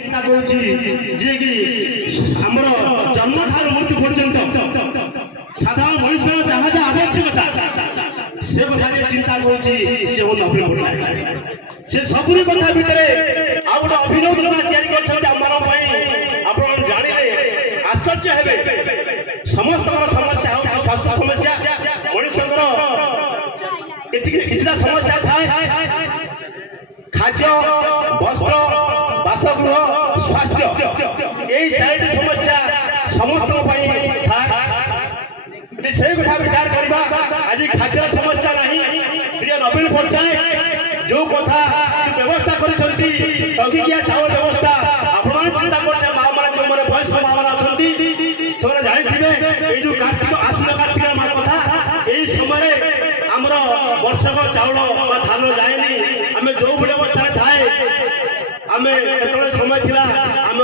ଚିନ୍ତା କରୁଛି ଯିଏ କି ଆମର ଜନ୍ମ ଠାରୁ ମୃତ୍ୟୁ ପର୍ଯ୍ୟନ୍ତ ସାଧାରଣ ମଣିଷ ଯାହା ଯାହା ଆବଶ୍ୟକତା ସେ କଥା ଚିନ୍ତା କରୁଛି ସେ ନବୀନ ପଟ୍ଟନାୟକ। ସେ ସବୁରି କଥା ଭିତରେ ଆଉ ଗୋଟେ ଅଭିନବ ଯୋଜନା ତିଆରି କରିଛନ୍ତି ଆମମାନଙ୍କ ପାଇଁ। ଆପଣ ଜାଣିଲେ ଆଶ୍ଚର୍ଯ୍ୟ ହେବେ। ସମସ୍ତଙ୍କର ସମସ୍ୟା ହେଉଛି ସ୍ୱାସ୍ଥ୍ୟ ସମସ୍ୟା, ମଣିଷଙ୍କର ଏତିକି କିଛିଟା ସମସ୍ୟା ଥାଏ। ଖାଦ୍ୟ, ବସ୍ତ୍ର, ବାସଗୃହ, ସ୍ୱାସ୍ଥ୍ୟ, এই চারিটি সমস্যা সমস্ত ଥାଏ। সেই কথা বিচার করা। আজ খাদ্যর সমস্যা না, প্রিয় নবীন পট্টনায়ক যে কথা ব্যবস্থা করেছেন টঙ্কিকিয়া চাউল ব্যবস্থা, আপনার চিন্তা করতে মা মানে যে বয়স্ক মা মানে অনেক সে জাঁথিবে এই যে কার্তিক আশ্বিন কার্তিকের মা কথা এই সময় আমার বর্ষক চাউল বা ধান যায়নি। আমি যে অবস্থায় থাকে আমি যেত সময় লা